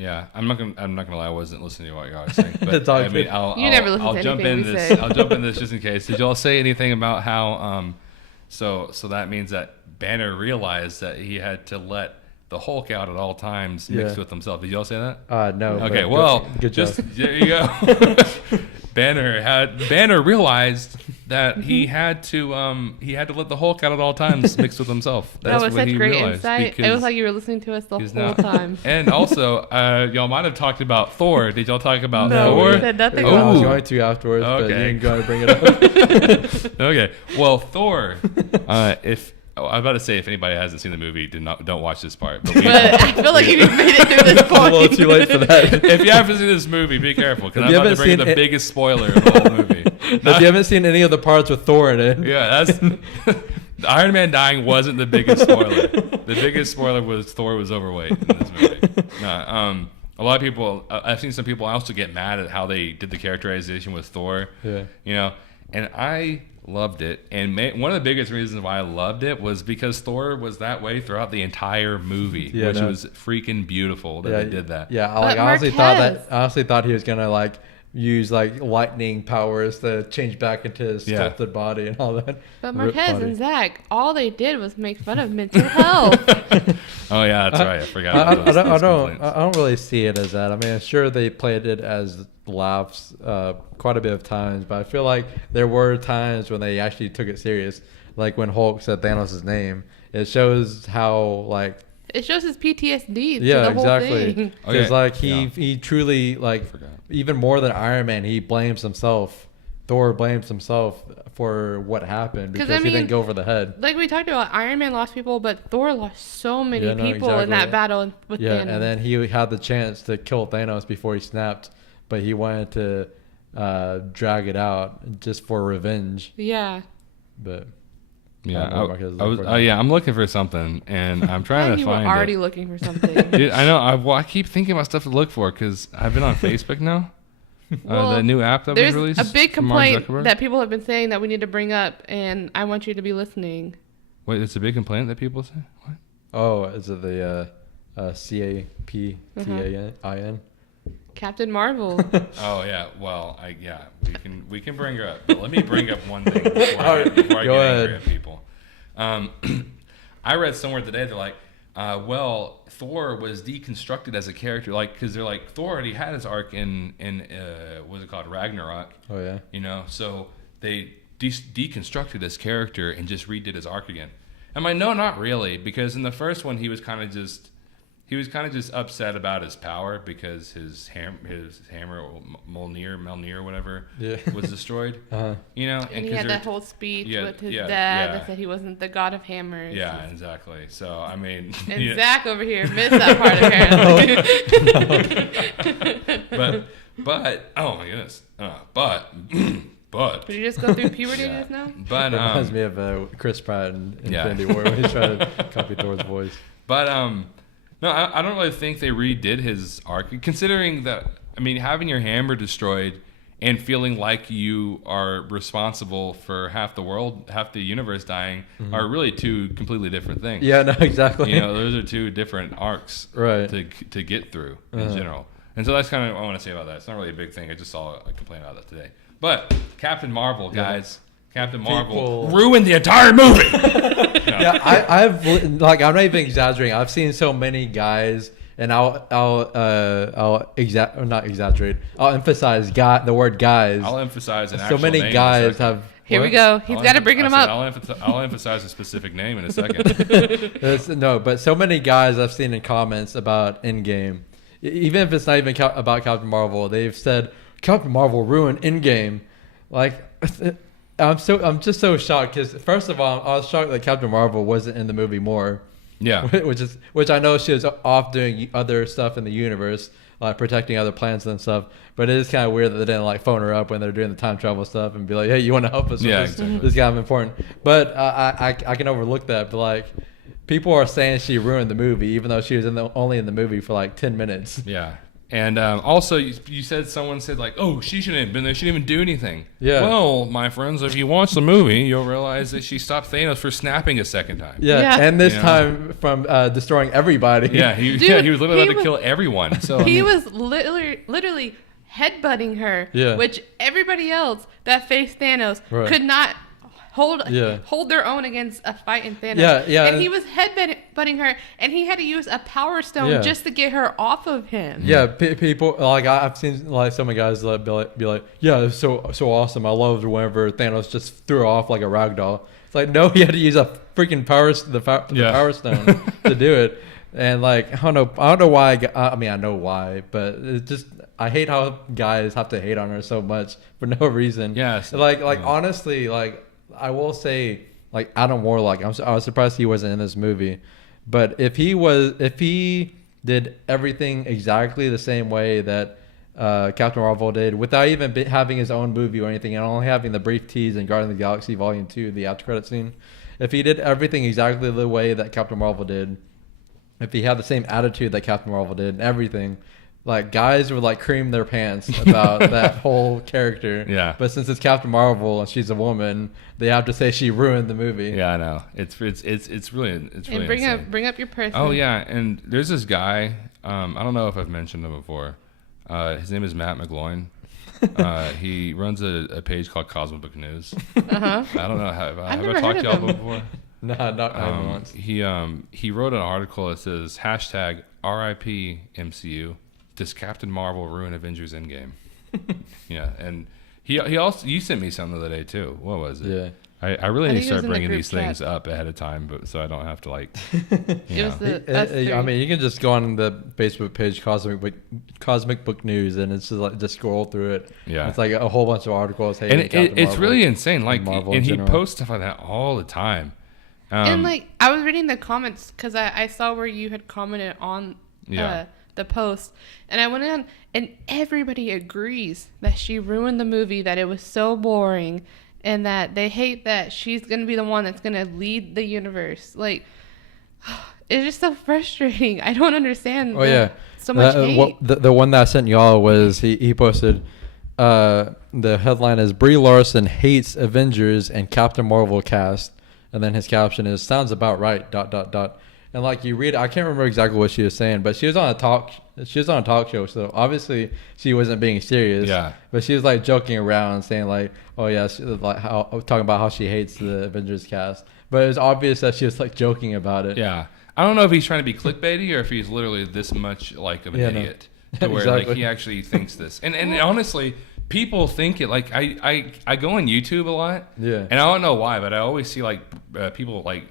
Yeah, I'm not gonna lie. I wasn't listening to what y'all were saying, but It's all I mean, good. I'll jump in this. I'll jump in this just in case. Did y'all say anything about how so that means that Banner realized that he had to let the Hulk out at all times mixed with himself. Did y'all say that? No. Okay, well, good job. There you go. Banner realized that he had to let the Hulk out at all times mixed with himself. That was such great insight. It was like you were listening to us the whole time. And also, y'all might have talked about Thor. Did y'all talk about no, Thor? We said nothing. I was going to afterwards, but you didn't go to bring it up. Okay. Well, Thor. I'm about to say if anybody hasn't seen the movie, don't watch this part. But I feel like you made it through this point. A little too late for that. If you haven't seen this movie, be careful because I'm about to bring the biggest spoiler of the whole movie. If you haven't seen any of the parts with Thor in it, yeah, that's Iron Man dying wasn't the biggest spoiler. The biggest spoiler was Thor was overweight in this movie. A lot of people, I've seen some people also get mad at how they did the characterization with Thor. Yeah, you know, and I loved it, and one of the biggest reasons why I loved it was because Thor was that way throughout the entire movie, which was freaking beautiful that they did that. Yeah, I honestly thought he was gonna use lightning powers to change back into his sculpted body and all that. But Marquez and Zach, all they did was make fun of mental health. Oh yeah, that's right. I forgot. I don't really see it as that. I mean, sure they played it as laughs quite a bit of times, but I feel like there were times when they actually took it serious, like when Hulk said Thanos' name. It shows how it shows his PTSD. Yeah, to the exactly. Whole thing. Because he truly even more than Iron Man, he blames himself. Thor blames himself for what happened because he didn't go over the head. Like we talked about, Iron Man lost people, but Thor lost so many people in that battle with Thanos. And then he had the chance to kill Thanos before he snapped, but he wanted to drag it out just for revenge. Yeah. But I'm looking for something, and I'm trying to find it. You were already looking for something. Dude, I know. I keep thinking about stuff to look for because I've been on Facebook now. The new app that was released. There's a big complaint that people have been saying that we need to bring up, and I want you to be listening. Wait, it's a big complaint that people say? What? Oh, is it the CAPTAIN? Captain Marvel. Oh yeah. Well, we can bring her up, but let me bring up one thing before I get angry at people. I read somewhere today they're like, Thor was deconstructed as a character, because they're like Thor already had his arc in what's it called, Ragnarok. Oh yeah. You know, so they deconstructed his character and just redid his arc again. I'm like, no, not really, because in the first one he was kind of just upset about his power because his hammer Mjolnir, whatever, was destroyed. You know, and he had that whole speech with his dad that said he wasn't the god of hammers. Yeah, exactly. So I mean, and Zach over here missed that part apparently. But oh my goodness, but. Did you just go through puberty just now? But it reminds me of Chris Pratt in Infinity War when he's trying to copy Thor's voice. But no, I don't really think they redid his arc, considering that, I mean, having your hammer destroyed and feeling like you are responsible for half the world, half the universe dying, are really two completely different things. Yeah, no, exactly. You know, those are two different arcs to get through in general. And so that's kind of what I want to say about that. It's not really a big thing. I just saw a complaint about that today. But Captain Marvel, guys. Captain Marvel ruined the entire movie. Yeah, I've I'm not even exaggerating. I've seen so many guys, and I'll not exaggerate. I'll emphasize the word guys. I'll emphasize an so actual many name guys have. Here we go. He's got to bring them up. I'll emphasize a specific name in a second. No, but so many guys I've seen in comments about Endgame, even if it's not even about Captain Marvel, they've said Captain Marvel ruined Endgame. I'm just so shocked because first of all, I was shocked that Captain Marvel wasn't in the movie more. Yeah, which I know she was off doing other stuff in the universe, like protecting other planets and stuff. But it is kind of weird that they didn't phone her up when they're doing the time travel stuff and be like, "Hey, you want to help us? With this is kind of important." But I can overlook that. But people are saying she ruined the movie, even though she was only in the movie for 10 minutes. Yeah. And also, you said someone said like, "Oh, she shouldn't have been there. She didn't even do anything." Yeah. Well, my friends, if you watch the movie, you'll realize that she stopped Thanos for snapping a second time. Yeah. And this time from destroying everybody. Yeah, he was literally about to kill everyone. So he was literally headbutting her, which everybody else that faced Thanos could not hold their own against a fight in Thanos. And he was headbutting her, and he had to use a power stone just to get her off of him. Yeah, people like I've seen like some of the guys be like, yeah, it's so awesome. I loved whenever Thanos just threw her off like a rag doll. It's like, no, he had to use a freaking power stone to do it. And like I don't know why. I mean, I know why, but it's just I hate how guys have to hate on her so much for no reason. Yes. Honestly, like. I will say, like Adam Warlock, I was surprised he wasn't in this movie, but if he did everything exactly the same way that Captain Marvel did, without even having his own movie or anything, and only having the brief tease in Guardians of the Galaxy Volume 2, the after credit scene, if he did everything exactly the way that Captain Marvel did, if he had the same attitude that Captain Marvel did and everything, like guys would like cream their pants about that whole character. Yeah. But since it's Captain Marvel and she's a woman, they have to say she ruined the movie. Yeah, I know. It's really and bring up your person. Oh yeah, and there's this guy. I don't know if I've mentioned him before. His name is Matt McGloin. He runs a page called Cosmic Book News. I don't know have I talked to y'all before? No, not once. He wrote an article that says hashtag RIP MCU. Does Captain Marvel ruin Avengers Endgame? Yeah, and he also you sent me something the other day too. What was it? Yeah. I really need to start bringing these things up ahead of time, but so I don't have to like. I mean, you can just go on the Facebook page Cosmic Book News, and it's just scroll through it. Yeah, it's like a whole bunch of articles. And it's really insane. Like, and he posts stuff like that all the time. And like I was reading the comments because I saw where you had commented on the post, and I went in and everybody agrees that she ruined the movie, that it was so boring, and that they hate that she's going to be the one that's going to lead the universe. Like, it's just so frustrating. I don't understand so much hate. The one that I sent y'all was he posted, the headline is Brie Larson hates Avengers and Captain Marvel cast. And then his caption is, sounds about right, ... And like you read, I can't remember exactly what she was saying, but she was on a talk show, so obviously she wasn't being serious. Yeah. But she was like joking around, saying like, "Oh yeah," talking about how she hates the Avengers cast. But it was obvious that she was like joking about it. Yeah. I don't know if he's trying to be clickbaity or if he's literally this much like of an idiot to where like he actually thinks this. And honestly, people think it. Like I go on YouTube a lot. Yeah. And I don't know why, but I always see like people like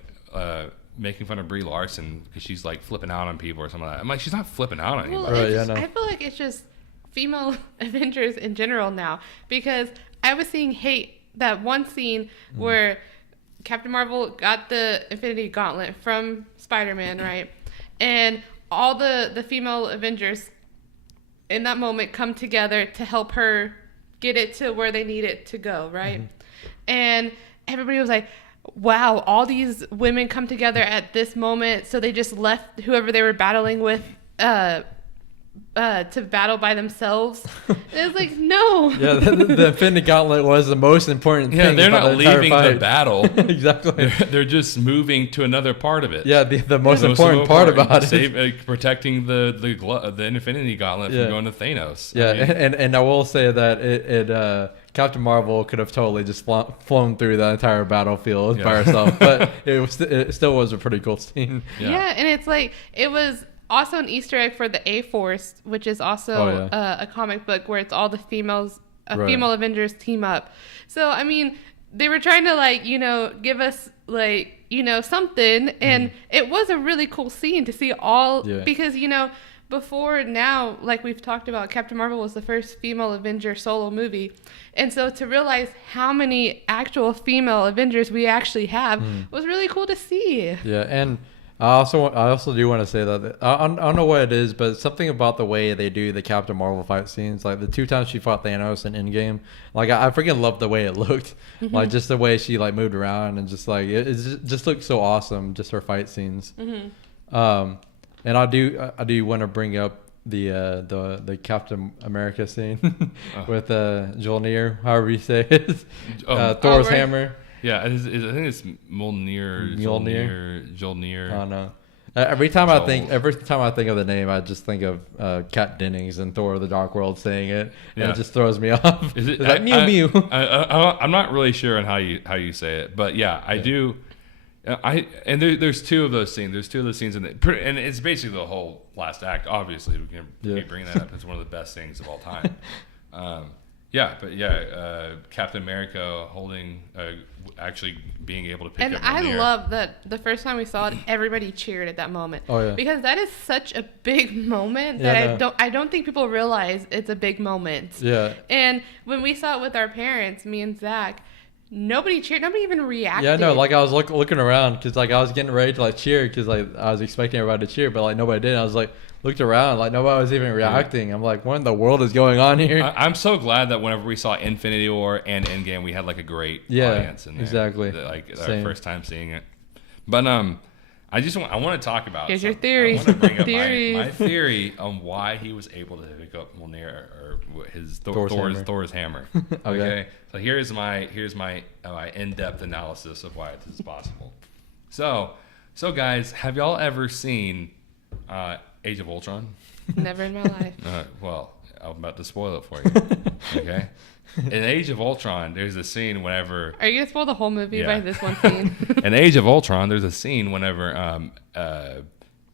making fun of Brie Larson because she's like flipping out on people or something like that. I'm like, she's not flipping out on anybody. I feel like it's just female Avengers in general now, because I was seeing hate that one scene where Captain Marvel got the Infinity Gauntlet from Spider-Man, right? And all the female Avengers in that moment come together to help her get it to where they need it to go, right? And everybody was like, wow, all these women come together at this moment, so they just left whoever they were battling with to battle by themselves. It was like, no. Yeah, the Infinity Gauntlet was the most important thing. Yeah, they're not leaving the battle. Exactly. They're just moving to another part of it. Yeah, the most important part about it. Protecting the Infinity Gauntlet from going to Thanos. Yeah, and I will say that Captain Marvel could have totally just flown through the entire battlefield by herself, but it still was a pretty cool scene. Yeah, and it's like, it was also an Easter egg for the A-Force, which is also a comic book where it's all the female Avengers team up. So, I mean, they were trying to, like, give us, like, something, and it was a really cool scene to see all, because, before now, like we've talked about, Captain Marvel was the first female Avenger solo movie. And so to realize how many actual female Avengers we actually have was really cool to see. Yeah, and I also do want to say that I don't know what it is, but something about the way they do the Captain Marvel fight scenes, like the 2 times she fought Thanos in Endgame, like I freaking loved the way it looked, like just the way she like moved around and just like it just looked so awesome, just her fight scenes. And I do want to bring up the Captain America scene with Mjolnir, however you say it, Thor's hammer. Yeah, I think it's Mjolnir. I don't know. Every time I think of the name, I just think of Kat Dennings and Thor: The Dark World saying it, and it just throws me off. It's like Mew Mew. I'm not really sure on how you say it, but yeah, I do. There's two of those scenes. There's two of those scenes and it's basically the whole last act. Obviously, we can keep bringing that up. It's one of the best things of all time. Captain America holding, actually being able to pick up. And I love that the first time we saw it, everybody cheered at that moment. Oh yeah. Because that is such a big moment that I don't think people realize it's a big moment. Yeah. And when we saw it with our parents, me and Zach, nobody cheered. Nobody even reacted. Yeah, no. Like I was looking around because like I was getting ready to like cheer because like I was expecting everybody to cheer, but like nobody did. I was like looked around like nobody was even reacting. I'm like, what in the world is going on here? I'm so glad that whenever we saw Infinity War and Endgame, we had like a great audience in there. Exactly. Like our first time seeing it. But I want to talk about. Here's your theory. I want to bring up my theory on why he was able to pick up Mjolnir or his Thor's hammer. Okay. So here's my in-depth analysis of why this is possible. So guys, have y'all ever seen Age of Ultron? Never in my life. Well, I'm about to spoil it for you. Okay. In Age of Ultron, there's a scene whenever. Are you gonna spoil the whole movie by this one scene? In Age of Ultron, there's a scene whenever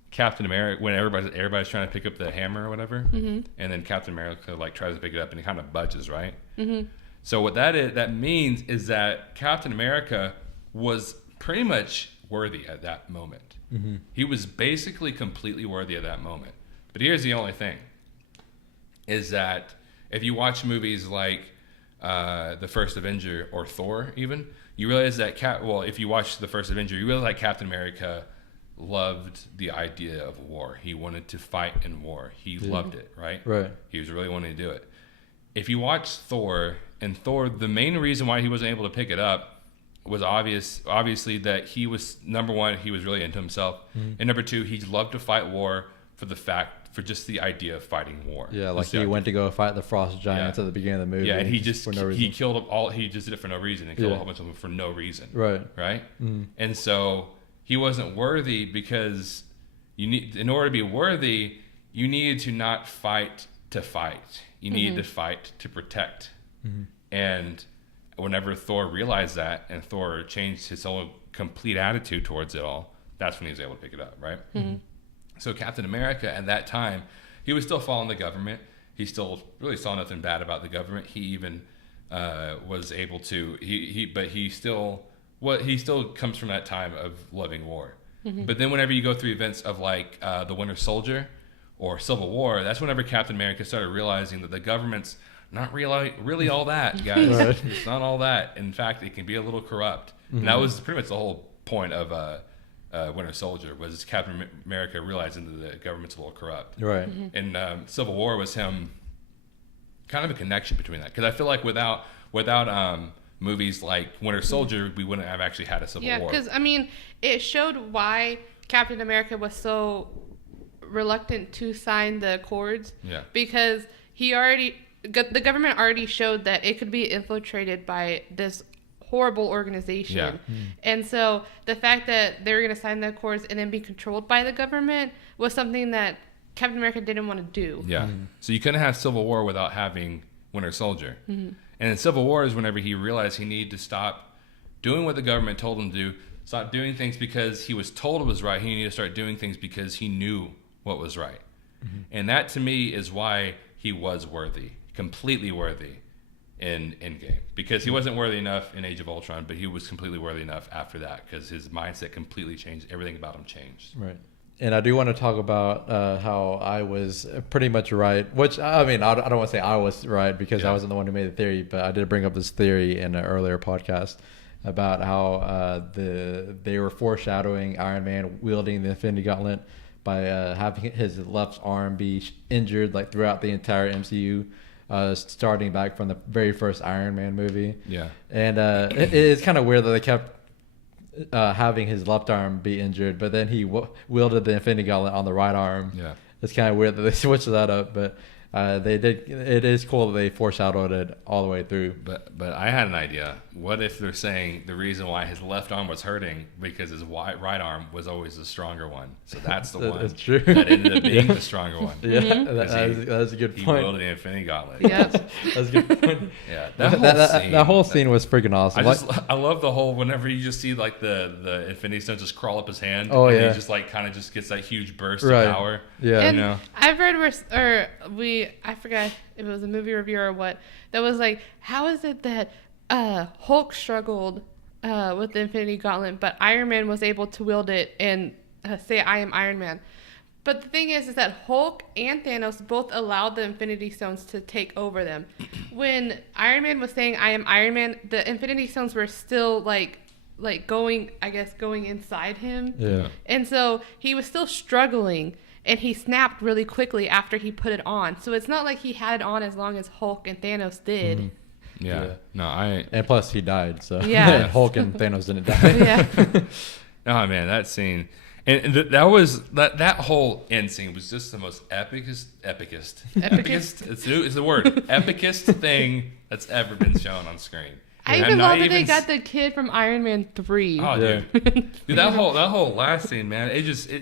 Captain America, when everybody's trying to pick up the hammer or whatever, and then Captain America like tries to pick it up and he kind of budges, right? Mm-hmm. So what that means is that Captain America was pretty much worthy at that moment. Mm-hmm. He was basically completely worthy at that moment. But here's the only thing: is that if you watch movies like the first Avenger or Thor, even you realize that if you watch the first Avenger, you realize that Captain America loved the idea of war. He wanted to fight in war. He loved it, right? Right. He was really wanting to do it. If you watch Thor, the main reason why he wasn't able to pick it up was obviously that he was, number one, he was really into himself, and number two, he loved to fight war for just the idea of fighting war. Yeah, like he went to go fight the Frost Giants at the beginning of the movie. Yeah, and he killed all. He just did it for no reason. And killed a whole bunch of them for no reason. Right. Right. And so he wasn't worthy because in order to be worthy, you needed to not fight to fight. You needed to fight to protect. And whenever Thor realized that, and Thor changed his whole complete attitude towards it all, that's when he was able to pick it up. Right. So Captain America at that time, he was still following the government. He still really saw nothing bad about the government. He even was able to. He still comes from that time of loving war. But then whenever you go through events of like the Winter Soldier or Civil War, that's whenever Captain America started realizing that the government's not really all that, guys. Right. It's not all that. In fact, it can be a little corrupt. And that was pretty much the whole point of Winter Soldier, was Captain America realizing that the government's a little corrupt. Right. And Civil War was him, kind of a connection between that. Because I feel like without movies like Winter Soldier, we wouldn't have actually had a Civil War. Yeah, because, I mean, it showed why Captain America was so reluctant to sign the accords. Yeah. Because the government already showed that it could be infiltrated by this horrible organization. Yeah. And so the fact that they were going to sign the accords and then be controlled by the government was something that Captain America didn't want to do. Yeah. So you couldn't have Civil War without having Winter Soldier. And in Civil War is whenever he realized he needed to stop doing what the government told him to do, stop doing things because he was told it was right. He needed to start doing things because he knew what was right. And that to me is why he was worthy, completely worthy in Endgame, because he wasn't worthy enough in Age of Ultron, but he was completely worthy enough after that because his mindset completely changed. Everything about him changed. Right. And I do want to talk about how I was pretty much right, which, I mean, I don't want to say I was right because I wasn't the one who made the theory, but I did bring up this theory in an earlier podcast about how they were foreshadowing Iron Man wielding the Infinity Gauntlet by having his left arm be injured like throughout the entire MCU. Starting back from the very first Iron Man movie. Yeah. And it's kind of weird that they kept having his left arm be injured, but then he wielded the Infinity Gauntlet on the right arm. Yeah. it's kind of weird that they switched that up, but they did. It is cool that they foreshadowed it all the way through. But I had an idea. What if they're saying the reason why his left arm was hurting because his right arm was always the stronger one? So that's the one That's true. that ended up being the stronger one. Yeah, that's a good He point. wielded the Infinity Gauntlet. Yeah. That's a good point. Yeah, That whole scene was freaking awesome. I love the whole whenever you just see like the Infinity Stones just crawl up his hand. Oh, and yeah. he just like kind of just gets that huge burst Right. of power. Yeah. And You know? I've read I forgot if it was a movie review or what, that was like, how is it that Hulk struggled with the Infinity Gauntlet, but Iron Man was able to wield it and say, I am Iron Man. But the thing is that Hulk and Thanos both allowed the Infinity Stones to take over them. When Iron Man was saying, I am Iron Man, the Infinity Stones were still like going inside him. Yeah. And so he was still struggling, and he snapped really quickly after he put it on. So it's not like he had it on as long as Hulk and Thanos did. Mm-hmm. Yeah. No, And plus, he died. So Yeah. Hulk and Thanos didn't die. Yeah. Oh man, that scene. And that whole end scene was just the most epicest. It's the word epicest thing that's ever been shown on screen. I even love that they got the kid from Iron Man 3. Oh, dude, that whole last scene, man,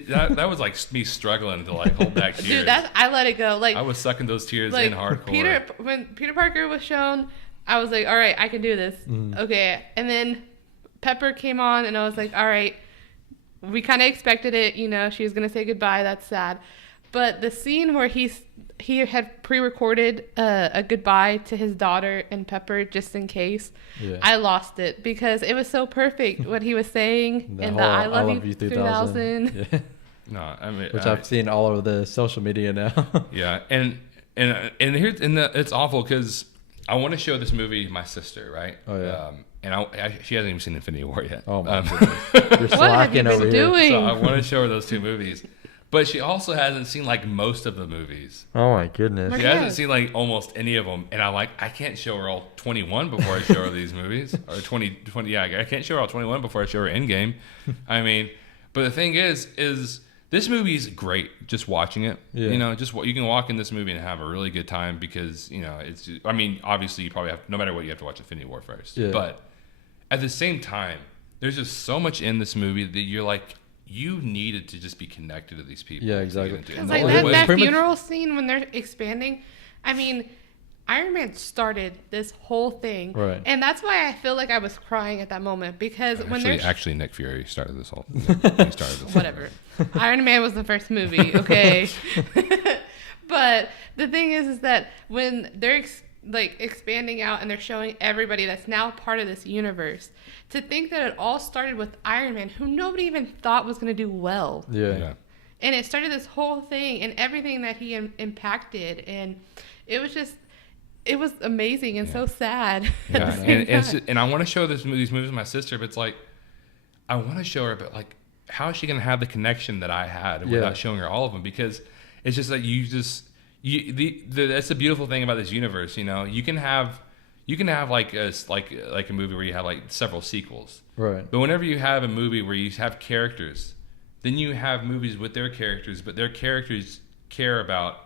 that was like me struggling to like hold back tears. Dude, I let it go. Like I was sucking those tears like in hardcore. When Peter Parker was shown, I was like, all right, I can do this. Okay, and then Pepper came on, and I was like, all right. We kind of expected it, she was going to say goodbye. That's sad. But the scene where he had pre-recorded a goodbye to his daughter and Pepper just in case, I lost it because it was so perfect what he was saying in the I Love You 3000. Yeah. No, I mean, Which I've seen all over the social media now. Yeah, and it's awful because I want to show this movie to my sister, right? Oh yeah. And she hasn't even seen Infinity War yet. Oh my goodness. You're What have you slacking over been here. doing? So I want to show her those two movies. But she also hasn't seen like most of the movies. Oh my goodness. She Yeah. hasn't seen like almost any of them. And I can't show her all 21 before I show her these movies. Or 20, yeah, I can't show her all 21 before I show her Endgame. I mean, but the thing is this movie is great just watching it. Yeah. You can walk in this movie and have a really good time because, it's just, obviously you probably have, no matter what, you have to watch Infinity War first. Yeah. But at the same time, there's just so much in this movie that you're like, you needed to just be connected to these people. Yeah, exactly. It's like that funeral scene when they're expanding. I mean, Iron Man started this whole thing. Right. And that's why I feel like I was crying at that moment because when they're... Actually, Nick Fury started this whole... He started this Whatever. Iron Man was the first movie, okay? But the thing is that when they're expanding out and they're showing everybody that's now part of this universe, to think that it all started with Iron Man, who nobody even thought was going to do well. Yeah. And it started this whole thing and everything that he impacted. And it was just... It was amazing and so sad. Yeah, and I want to show these movies to my sister, but it's like, I want to show her, but like, how is she going to have the connection that I had without showing her all of them? Because it's just like that's the beautiful thing about this universe. You can have like a movie where you have like several sequels, Right. but whenever you have a movie where you have characters, then you have movies with their characters, but their characters care about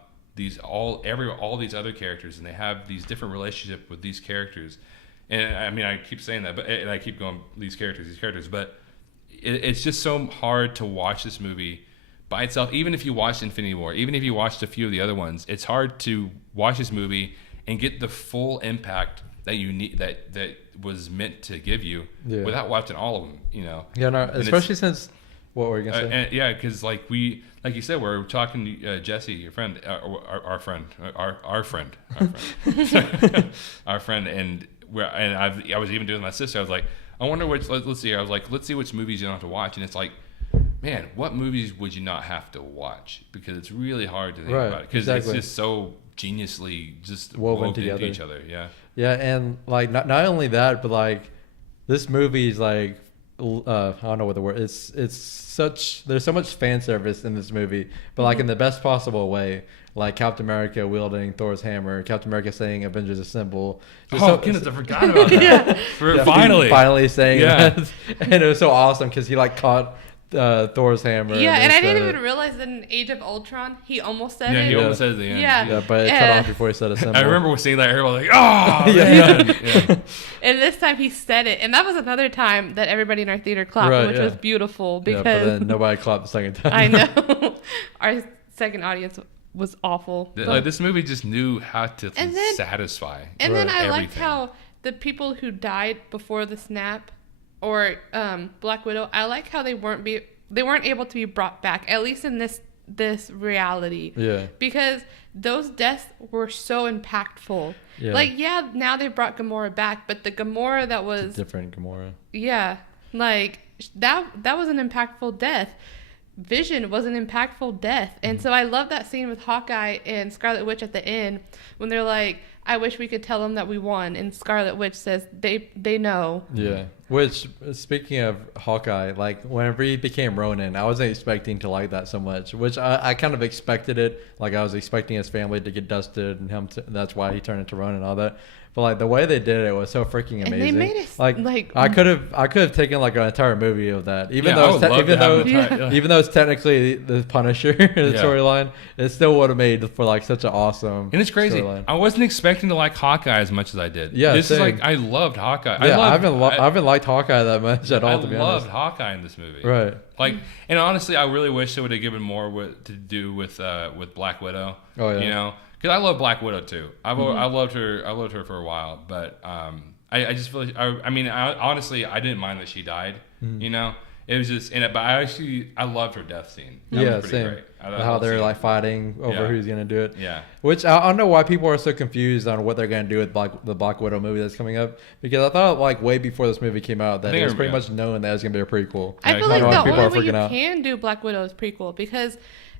all these other characters, and they have these different relationships with these characters. And I mean, I keep saying that, and I keep going these characters, but it's just so hard to watch this movie by itself. Even if you watched Infinity War, even if you watched a few of the other ones, it's hard to watch this movie and get the full impact that you need, that was meant to give you, without watching all of them. Yeah, no, especially since what were you gonna say? Because like you said, we're talking to Jesse, your friend, our friend, and I was even doing my sister. I was like, I wonder which. Let's see. I was like, let's see which movies you don't have to watch, and it's like, man, what movies would you not have to watch? Because it's really hard to think about it because it's just so geniusly just woven together into each other. Yeah. Yeah, and like not only that, but like this movie is like. I don't know what the word is. There's so much fan service in this movie, but like in the best possible way. Like Captain America wielding Thor's hammer, Captain America saying "Avengers Assemble." Goodness, I forgot about that. Finally saying that, and it was so awesome because he like caught Thor's hammer. Yeah, and I didn't even realize that in Age of Ultron, he almost said it. Yeah, he almost said it at the end. Yeah, but it cut off before he said a symbol. I remember seeing that. Everybody was like, oh, man. Yeah. And this time he said it. And that was another time that everybody in our theater clapped, which was beautiful. Because but then nobody clapped the second time. I know. Our second audience was awful. Like, this movie just knew how to satisfy. And then I liked how the people who died before the snap or Black Widow, I like how they weren't able to be brought back, at least in this reality. Yeah. Because those deaths were so impactful. Yeah. Like, now they brought Gamora back, but the Gamora that was... different Gamora. Yeah. Like, that was an impactful death. Vision was an impactful death. And so I love that scene with Hawkeye and Scarlet Witch at the end when they're like, I wish we could tell them that we won. And Scarlet Witch says they know. Yeah. Which, speaking of Hawkeye, like whenever he became Ronin, I wasn't expecting to like that so much, which I kind of expected it. Like I was expecting his family to get dusted and that's why he turned into Ronin and all that. But like the way they did it was so freaking amazing. And they made it like I could have taken like an entire movie of that, even though it's technically the Punisher storyline, it still would have made for like such an awesome. And it's crazy. Storyline. I wasn't expecting to like Hawkeye as much as I did. Yeah, this is like I loved Hawkeye. Yeah, I haven't liked Hawkeye that much at all. To be honest, I loved Hawkeye in this movie. Right. Like, and honestly, I really wish they would have given more to do with Black Widow. Oh yeah. You know. Because I love Black Widow too. I loved her for a while, but I just feel like honestly I didn't mind that she died. Mm-hmm. You know, it was just but I loved her death scene. That was pretty great. How they're like fighting over who's gonna do it. Yeah. Which I don't know why people are so confused on what they're gonna do with the Black Widow movie that's coming up, because I thought like way before this movie came out that it was pretty much known that it was gonna be a prequel. I feel like the only way you can do Black Widow is prequel, because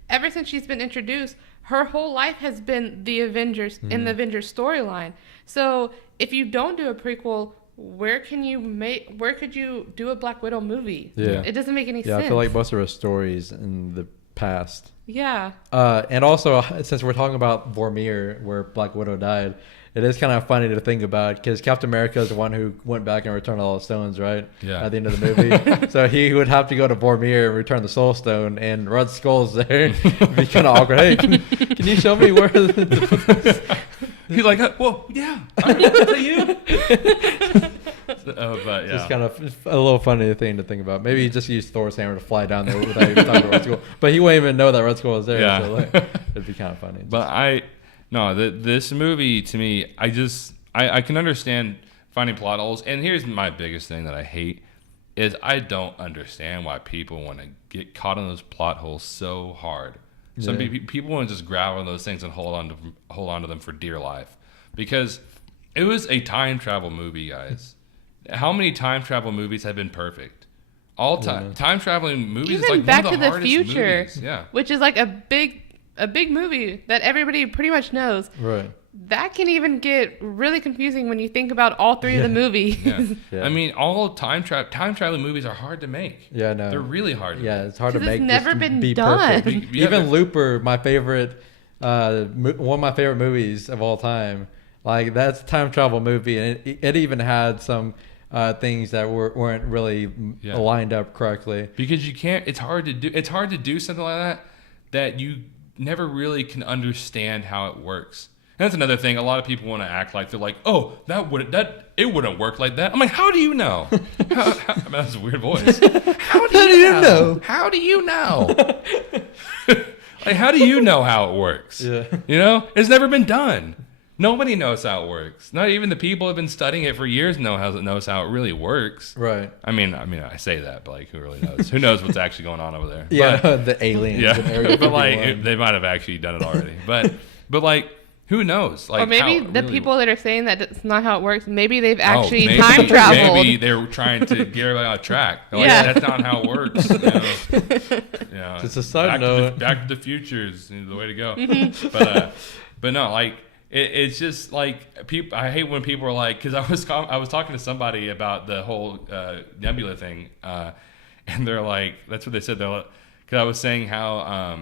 ever since she's been introduced, her whole life has been the Avengers in the Avengers storyline. So if you don't do a prequel, where could you do a Black Widow movie? Yeah. It doesn't make any sense. Yeah, I feel like most of her stories in the past. Yeah. And also, since we're talking about Vormir, where Black Widow died, it is kind of funny to think about, because Captain America is the one who went back and returned all the stones, right? Yeah. At the end of the movie. So he would have to go to Vormir and return the Soul Stone, and Red Skull's there. It'd be kind of awkward. Hey, can you show me where He's like, whoa, yeah. Is that you? But yeah. Just kind of a little funny thing to think about. Maybe he just used Thor's hammer to fly down there without even talking to Red Skull. But he wouldn't even know that Red Skull was there. Yeah. So it'd be kind of funny. But this movie, to me, I can understand finding plot holes. And here's my biggest thing that I hate is I don't understand why people want to get caught in those plot holes so hard. Some people want to just grab on those things and hold on to them for dear life, because it was a time travel movie, guys. How many time travel movies have been perfect? All time time traveling movies. Even is like Back one of the to the hardest Future, movies. Yeah, which is like a big movie that everybody pretty much knows. Right. That can even get really confusing when you think about all three of the movies. Yeah. I mean, all time traveling movies are hard to make. Yeah, no. They're really hard to make. It's hard to make. It's never been be done. Perfect. Even Looper, my favorite, one of my favorite movies of all time. Like, that's a time travel movie, and it even had some things that weren't really lined up correctly. Because you can't. It's hard to do. It's hard to do something like that you never really can understand how it works. And that's another thing. A lot of people want to act like they're like, oh, it wouldn't work like that. I'm like, how do you know? That's a weird voice. How do you know? How do you know? Like, how do you know how it works? Yeah. You know, it's never been done. Nobody knows how it works. Not even the people who have been studying it for years knows how it really works. Right. I mean, I say that, but like, who really knows? Who knows what's actually going on over there? Yeah, but, the aliens. Yeah, but like, they might have actually done it already. But like, who knows? Like, or maybe the really people that are saying that it's not how it works, maybe they've actually time traveled. Maybe they're trying to get everybody on track. They're like, that's not how it works. You know, it's a side note. Back to the Future is the way to go. But no, like, it's just like people. I hate when people are like, because I was talking to somebody about the whole Nebula thing, and they're like, that's what they said. Because I was saying how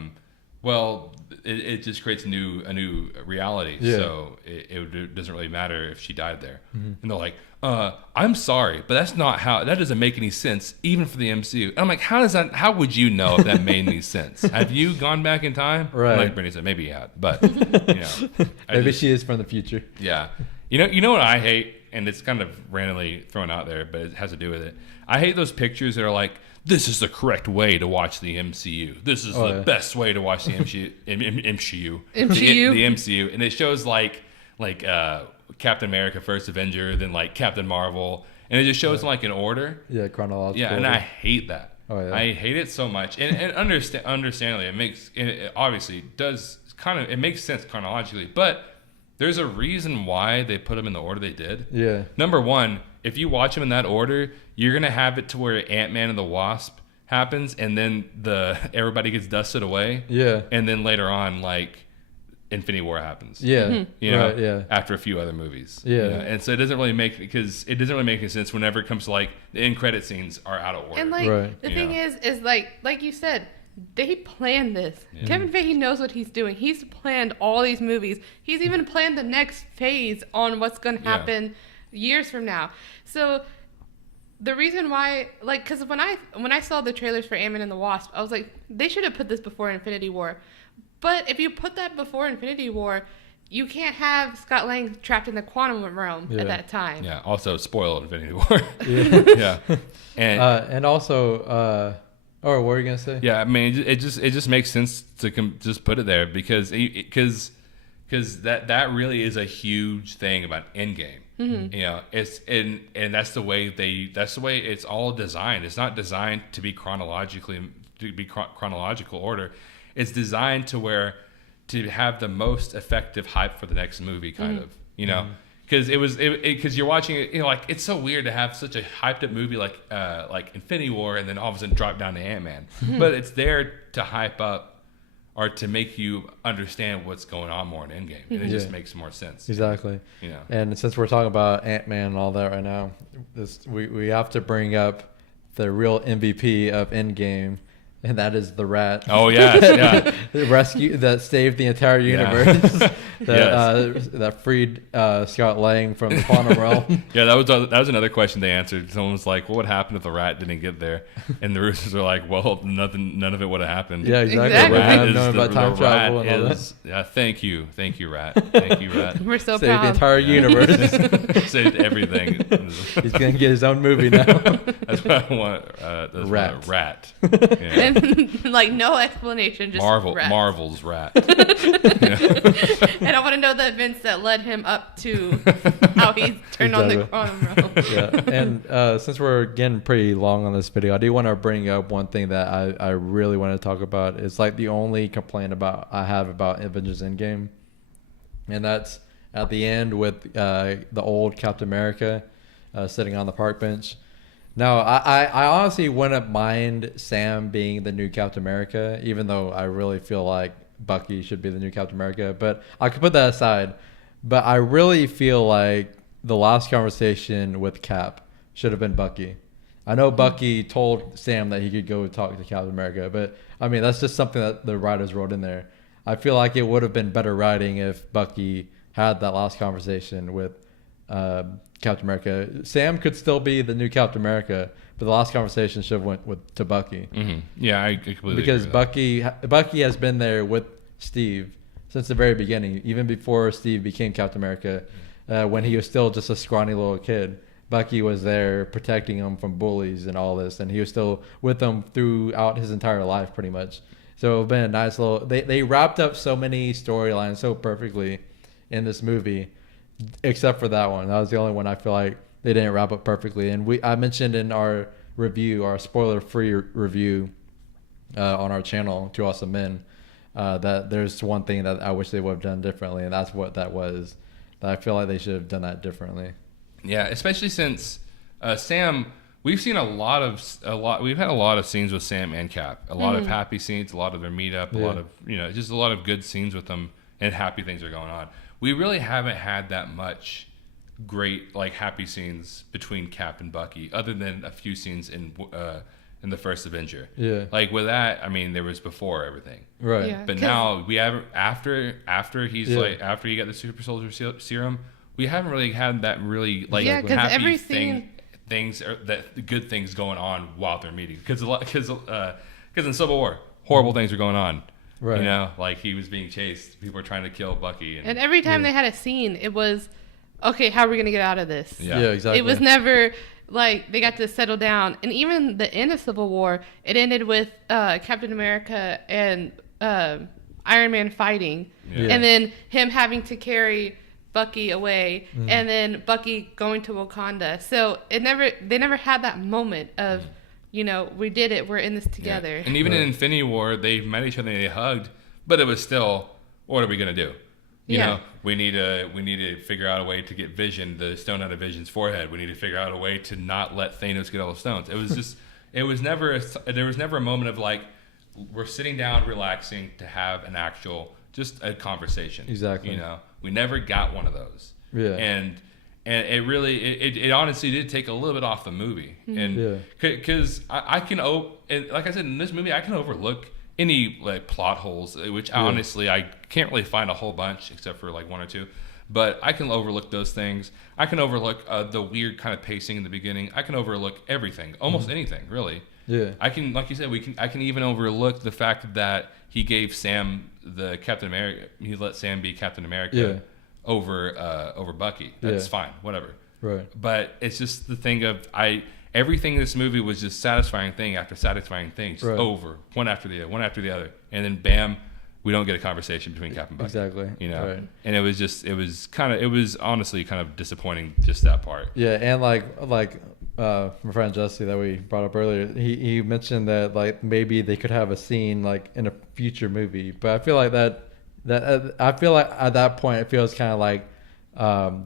Well, it just creates a new reality. Yeah. So it doesn't really matter if she died there. Mm-hmm. And they're like, I'm sorry, but that doesn't make any sense, even for the MCU. And I'm like, how would you know if that made any sense? Have you gone back in time? Right. Like Brittany said, maybe you have, but maybe she is from the future. Yeah. You know what I hate, and it's kind of randomly thrown out there, but it has to do with it. I hate those pictures that are like, this is the correct way to watch the MCU. This is the best way to watch the MCU. The MCU, and it shows like Captain America, First Avenger, then like Captain Marvel, and it just shows them like in order. Yeah, chronological. Yeah, and I hate that. Oh yeah. I hate it so much, and understandably, it obviously does it makes sense chronologically, but there's a reason why they put them in the order they did. Yeah. Number one, if you watch them in that order, you're gonna have it to where Ant-Man and the Wasp happens, and then everybody gets dusted away. Yeah. And then later on, like Infinity War happens. Yeah. Mm-hmm. You know, right, yeah. after a few other movies. Yeah. You know? And so it doesn't really make any sense whenever it comes to like the end credit scenes are out of order. And like right. the thing is like you said, they planned this. Yeah. Kevin Feige knows what he's doing. He's planned all these movies. He's even planned the next phase on what's going to happen years from now. So the reason why, like, because when I saw the trailers for Ant-Man and the Wasp, I was like, they should have put this before Infinity War. But if you put that before Infinity War, you can't have Scott Lang trapped in the quantum realm at that time. Yeah. Also, spoiled Infinity War. Yeah. And also. Or what were you gonna say? Yeah, I mean, it just makes sense to just put it there because that really is a huge thing about Endgame. Mm-hmm. You know, and that's the way it's all designed. It's not designed to be chronological order. It's designed to have the most effective hype for the next movie, kind of. You know. Mm-hmm. Because you're watching it, you know, like it's so weird to have such a hyped up movie like Infinity War and then all of a sudden drop down to Ant-Man. Mm-hmm. But it's there to hype up or to make you understand what's going on more in Endgame, and it just makes more sense. Exactly. You know. And since we're talking about Ant-Man and all that right now, we have to bring up the real MVP of Endgame. And that is the rat. Oh yes, yeah. The rescue that saved the entire universe. That freed Scott Lang from the quantum realm. Yeah, that was another question they answered. Someone was like, "What would happen if the rat didn't get there?" And the Russos were like, "Well, none of it would have happened." Yeah, exactly. The rat knowing about time travel and all that. Yeah, thank you, rat. Thank you, rat. We're so saved proud. the entire universe. Saved everything. He's gonna get his own movie now. That's what I want. Rat. Yeah. And like no explanation, just Marvel's rat. And I want to know the events that led him up to how he turned on the quantum realm. Yeah, and since we're getting pretty long on this video, I do want to bring up one thing that I really want to talk about. It's like the only complaint I have about Avengers Endgame, and that's at the end with the old Captain America sitting on the park bench. No, I honestly wouldn't mind Sam being the new Captain America, even though I really feel like Bucky should be the new Captain America. But I could put that aside. But I really feel like the last conversation with Cap should have been Bucky. I know Bucky told Sam that he could go talk to Captain America, but I mean, that's just something that the writers wrote in there. I feel like it would have been better writing if Bucky had that last conversation with Captain America. Sam could still be the new Captain America, but the last conversation should have went to Bucky. Mm-hmm. Yeah, I completely because agree with Bucky has been there with Steve since the very beginning, even before Steve became Captain America. When he was still just a scrawny little kid, Bucky was there protecting him from bullies and all this, and he was still with them throughout his entire life, pretty much. So it would have been a nice little. They wrapped up so many storylines so perfectly in this movie. Except for that one. That was the only one I feel like they didn't wrap up perfectly. And I mentioned in our review, our spoiler-free review on our channel, Two Awesome Men, that there's one thing that I wish they would have done differently, and that's what that was. That I feel like they should have done that differently. Yeah, especially since Sam, we've seen a lot. We've had a lot of scenes with Sam and Cap. A lot of happy scenes, a lot of their meetup, a lot of just a lot of good scenes with them, and happy things are going on. We really haven't had that much great happy scenes between Cap and Bucky, other than a few scenes in in the first Avenger. Yeah. Like with that, I mean, there was before everything. Right. Yeah. But now we have after he's Yeah. like after he got the super soldier serum, we haven't really had that really like Yeah, 'cause happy every thing, scene- things that good things going on while they're meeting because in Civil War horrible things were going on. Right. You know, like he was being chased, people were trying to kill Bucky, And every time they had a scene, it was, okay, how are we going to get out of this? Yeah. Exactly. It was never like they got to settle down. And even the end of Civil War, it ended with Captain America and Iron Man fighting. Yeah. And then him having to carry Bucky away, and then Bucky going to Wakanda. So they never had that moment of, you know, we did it, we're in this together. Yeah. And even in Infinity War, they met each other and they hugged, but it was still, what are we gonna do? You know, we need to figure out a way to get Vision, the stone out of Vision's forehead. We need to figure out a way to not let Thanos get all the stones. It was just, there was never a moment of like, we're sitting down, relaxing to have an actual, just a conversation. Exactly. You know, we never got one of those. Yeah. And it really, it honestly did take a little bit off the movie. And because I can, and like I said, in this movie, I can overlook any like plot holes, which honestly I can't really find a whole bunch except for like one or two. But I can overlook those things. I can overlook the weird kind of pacing in the beginning. I can overlook everything, almost anything, really. Yeah. I can, like you said, I can even overlook the fact that he gave Sam the Captain America. He let Sam be Captain America over Bucky. That's fine, whatever. Right. But it's just the thing of everything in this movie was just satisfying thing after satisfying thing, just over one after the other, and then bam, we don't get a conversation between Cap and Bucky. Exactly. You know, Right. and it was honestly kind of disappointing, just that part. Yeah, and like my friend Jesse that we brought up earlier, he mentioned that like maybe they could have a scene like in a future movie, but I feel like I feel like at that point it feels kind of like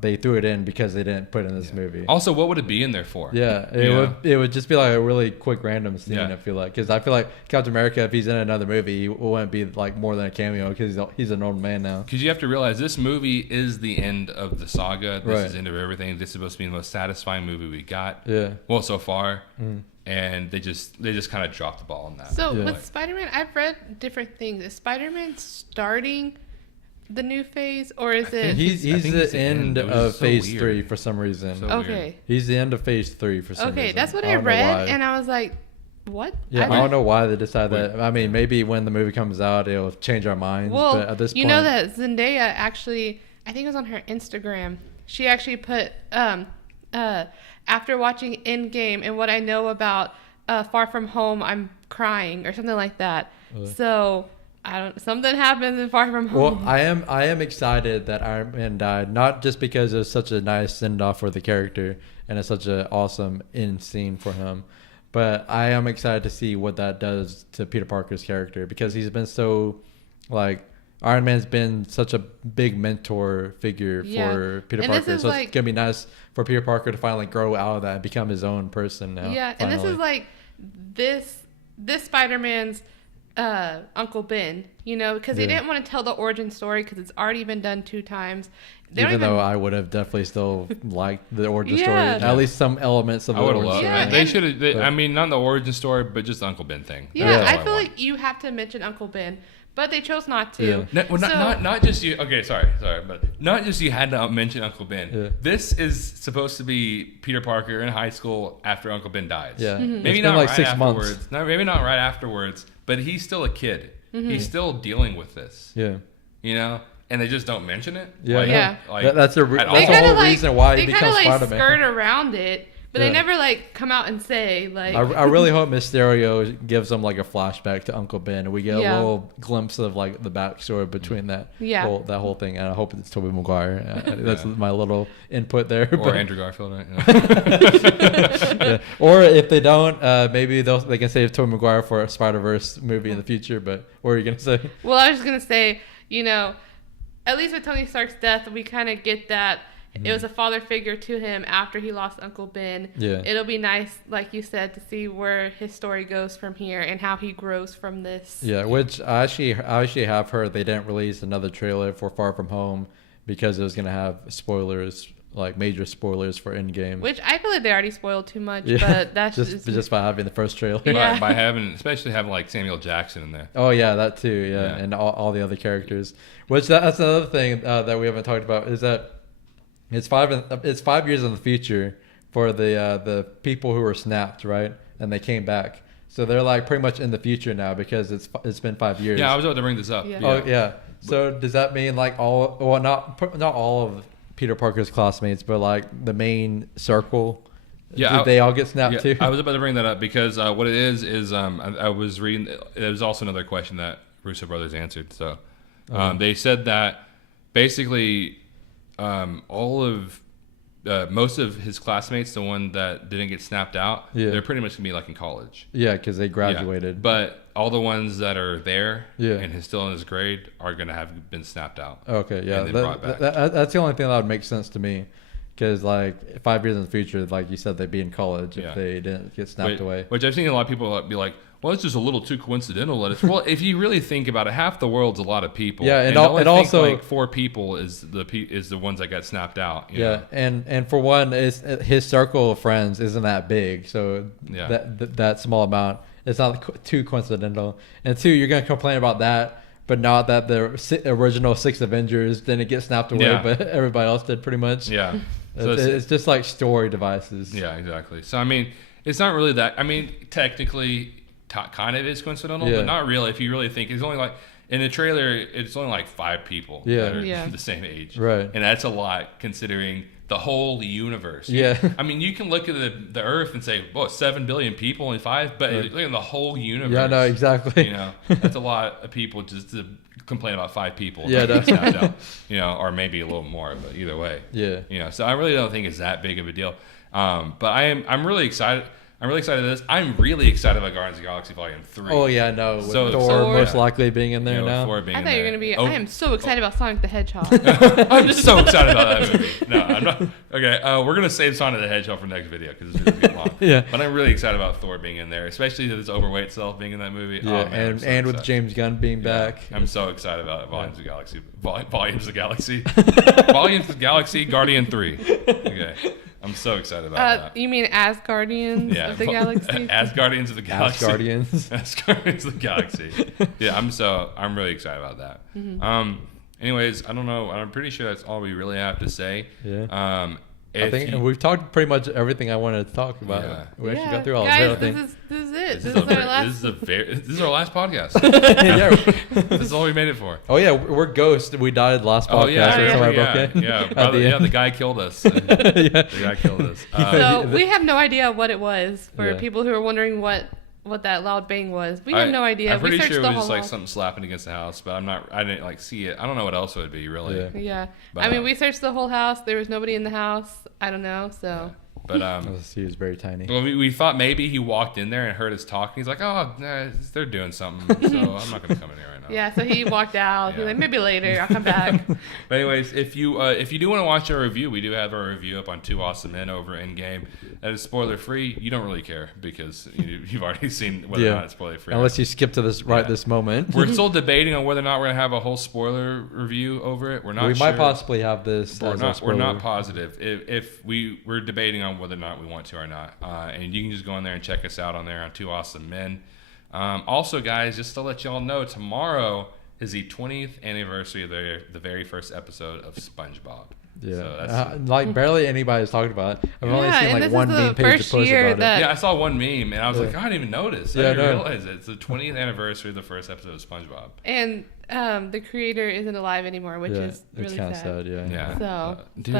they threw it in because they didn't put it in this movie. Also, what would it be in there for? Yeah, it would just be like a really quick random scene. Yeah. I feel like because I feel like Captain America, if he's in another movie, it wouldn't be like more than a cameo because he's an old man now. Because you have to realize this movie is the end of the saga. This is the end of everything. This is supposed to be the most satisfying movie we got. Yeah. Well, so far. And they just kind of dropped the ball on that. So with Spider-Man, I've read different things. Is Spider-Man starting the new phase, or is it? He's the end of phase 3 for some reason. So okay. weird. He's the end of phase 3 for some reason. Okay, that's what I don't know read, why. and I was like, what? Yeah, I don't know why they decided that. I mean, maybe when the movie comes out, it'll change our minds. Well, but at this point, you know that Zendaya actually, I think it was on her Instagram, she actually put, after watching Endgame and what I know about Far From Home, I'm crying or something like that. So something happens in Far From Home. Well, I am excited that Iron Man died, not just because it was such a nice send off for the character and it's such an awesome end scene for him, but I am excited to see what that does to Peter Parker's character because he's been so like Iron Man's been such a big mentor figure for Peter Parker. So it's gonna be nice for Peter Parker to finally grow out of that and become his own person now. Yeah, finally. and this is like this Spider-Man's Uncle Ben, you know, because they didn't want to tell the origin story because it's already been done 2 times. Even though I would have definitely still liked the origin story, Yeah. at least some elements of the I would have origin loved story. it. They should have. I mean, not the origin story, but just the Uncle Ben thing. Yeah, Yeah. I feel like you have to mention Uncle Ben, but they chose not to. Yeah. Not just you. Okay, sorry, but not just you had to mention Uncle Ben. Yeah. This is supposed to be Peter Parker in high school after Uncle Ben dies. Yeah, Maybe it's not been like right 6 afterwards. months. No, maybe not right afterwards. But he's still a kid. He's still dealing with this. Yeah, You know, and they just don't mention it. yeah, Yeah. That's the at all. whole reason why he they becomes kind of like Spider-Man. skirt around it, but Yeah. they never like come out and say like. I really hope Mysterio gives them like a flashback to Uncle Ben, and we get a little glimpse of like the backstory between that whole thing. And I hope it's Tobey Maguire. That's my little input there. Or Andrew Garfield. Right? Yeah. Or if they don't, maybe they can save Tobey Maguire for a Spider-Verse movie in the future. But what are you gonna say? Well, I was just gonna say, you know, at least with Tony Stark's death, we kind of get that. It was a father figure to him after he lost Uncle Ben. Yeah. It'll be nice, like you said, to see where his story goes from here and how he grows from this. Yeah, which I actually have heard they didn't release another trailer for Far From Home because it was gonna have spoilers like major spoilers for Endgame. Which I feel like they already spoiled too much, but that's just by having the first trailer. Yeah. By having, especially having like Samuel Jackson in there. Oh yeah, that too. Yeah, and all the other characters. Which that's another thing that we haven't talked about is that it's 5 years in the future for the people who were snapped, right? And they came back. So they're like pretty much in the future now because it's been 5 years. Yeah, I was about to bring this up. Yeah. Oh yeah. So does that mean like not all of Peter Parker's classmates, but like the main circle? Yeah, did they all get snapped too? I was about to bring that up because what it is I was reading. It was also another question that Russo brothers answered. So they said that basically most of his classmates, the one that didn't get snapped out, they're pretty much gonna be like in college. Yeah, because they graduated. Yeah. But all the ones that are there and he's still in his grade are gonna have been snapped out. Okay, yeah, that's the only thing that would make sense to me. Because like 5 years in the future, like you said, they'd be in college if they didn't get snapped away. Which I've seen a lot of people be like, "Well, it's just a little too coincidental." That it's well, if you really think about it, half the world's a lot of people. Yeah, and also like 4 people is the ones that got snapped out. You know? And for one, his circle of friends isn't that big, so that small amount, it's not too coincidental. And 2, you're gonna complain about that. But not that the original 6 Avengers didn't get snapped away, but everybody else did pretty much. Yeah. So it's just like story devices. Yeah, exactly. So, I mean, it's not really that. I mean, technically, kind of is coincidental, but not really. If you really think, it's only like, in the trailer, it's only like 5 people that are the same age. Right. And that's a lot considering the whole universe. Yeah. I mean, you can look at the Earth and say, well, 7 billion people, only 5, but look at the whole universe. Yeah, no, exactly. You know, that's a lot of people just to complain about 5 people. Yeah, out, you know, or maybe a little more, but either way. Yeah. You know, so I really don't think it's that big of a deal. But I'm really excited. I'm really excited about this. I'm really excited about Guardians of the Galaxy Volume 3. Oh, yeah, no. With So Thor most likely being in there now. Thor being I thought you were going to be, I am so excited about Sonic the Hedgehog. I'm just so excited about that movie. No, I'm not. Okay, we're going to save Sonic the Hedgehog for the next video because this video's getting long. Yeah. But I'm really excited about Thor being in there, especially his overweight self being in that movie. Yeah, oh, man, and with James Gunn being back. I'm so excited about Volumes of Galaxy. Volumes of Galaxy. Volumes of Galaxy, Guardian 3. Okay. I'm so excited about that. You mean as Guardians of the Galaxy? As Guardians of the Galaxy. As Guardians of the Galaxy. Yeah, I'm really excited about that. Mm-hmm. Anyways, I don't know. I'm pretty sure that's all we really have to say. Yeah. I think we've talked pretty much everything I wanted to talk about. Yeah. We actually got through all of it. This is it. This is our last. This is our last podcast. This is all we made it for. Oh yeah, we're ghosts. We died last podcast. The guy killed us. The guy killed us. So we have no idea what it was for people who are wondering what that loud bang was. We have no idea. I'm pretty sure it was just like something slapping against the house, but I didn't like see it. I don't know what else it would be really. Yeah. But, I mean, we searched the whole house. There was nobody in the house. I don't know. So. But he was very tiny. Well, we thought maybe he walked in there and heard us talking. He's like, "Oh, they're doing something, so I'm not gonna come in here right now." Yeah, so he walked out. He's like, "Maybe later, I'll come back." But anyways, if you do want to watch our review, we do have our review up on Two Awesome Men over Endgame. That is spoiler free. You don't really care because you've already seen whether or not it's spoiler free. Unless you skip to this this moment. We're still debating on whether or not we're gonna have a whole spoiler review over it. We're not. We sure. might possibly have this. We're not positive. If we're debating on whether or not we want to or not, and you can just go in there and check us out on there on Two Awesome Men. Also, guys, just to let y'all know, tomorrow is the 20th anniversary of the very first episode of SpongeBob. Yeah, so like barely anybody's talking about it. I've only seen like one meme page to post about it. Yeah, I saw one meme and I was like, I didn't even notice. I didn't realize it. It's the 20th anniversary of the first episode of SpongeBob. And the creator isn't alive anymore, which is really kind of sad. Yeah. So, dude,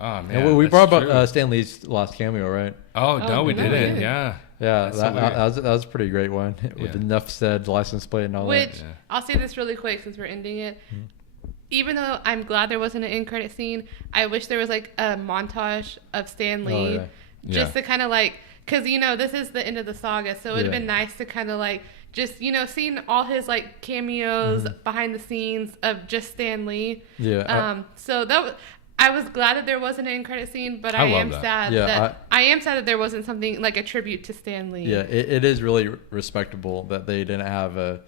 oh man, and we brought up Stan Lee's last cameo, right? Oh no, we didn't. Yeah. Yeah, that was a pretty great one with enough said license plate and all that. Which I'll say this really quick since we're ending it. Mm-hmm. Even though I'm glad there wasn't an end credit scene, I wish there was like a montage of Stan Lee just to kind of like, because this is the end of the saga, so it would have been nice to kind of like just seeing all his like cameos behind the scenes of just Stan Lee. Yeah. So that I was glad that there wasn't an end credit scene, but I am sad that there wasn't something like a tribute to Stan Lee. Yeah, it is really respectable that they didn't have a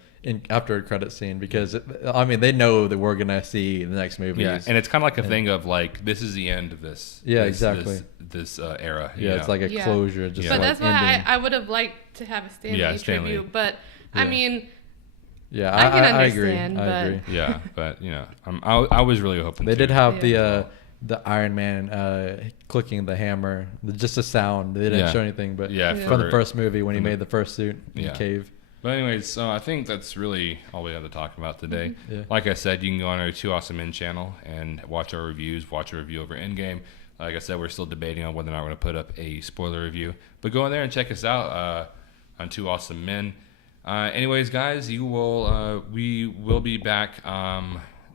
after credit scene because I mean they know that we're gonna see the next movies. Yeah, and it's kind of like a thing of like this is the end of this. Yeah, this, exactly. This era. Yeah, it's like a closure. Just but like that's why ending. I would have liked to have a Stan Lee tribute. But I mean. Yeah, I can agree. understand, I agree. Yeah, but I was really hoping they did have the Iron Man clicking the hammer, just a sound. They didn't show anything, but from the first movie when he made the first suit in the cave. But anyways, so I think that's really all we have to talk about today. Yeah. Like I said, you can go on our Two Awesome Men channel and watch our reviews. Watch a review over Endgame. Like I said, we're still debating on whether or not we're going to put up a spoiler review. But go in there and check us out on Two Awesome Men. Anyways, guys, we will be back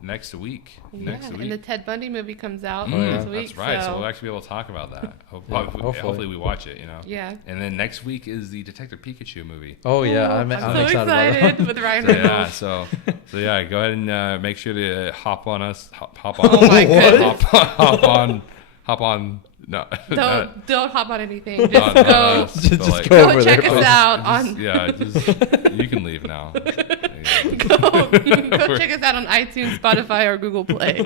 next week. And the Ted Bundy movie comes out this week. That's right. So we'll actually be able to talk about that. Hopefully we watch it. Yeah. And then next week is the Detective Pikachu movie. Oh yeah, I'm so excited about that. with Ryan Reynolds. So go ahead and make sure to hop on. Oh my goodness. Hop on. No. Don't hop on anything. Just go. Just go over check there. us out on. You can leave now. Go check us out on iTunes, Spotify, or Google Play.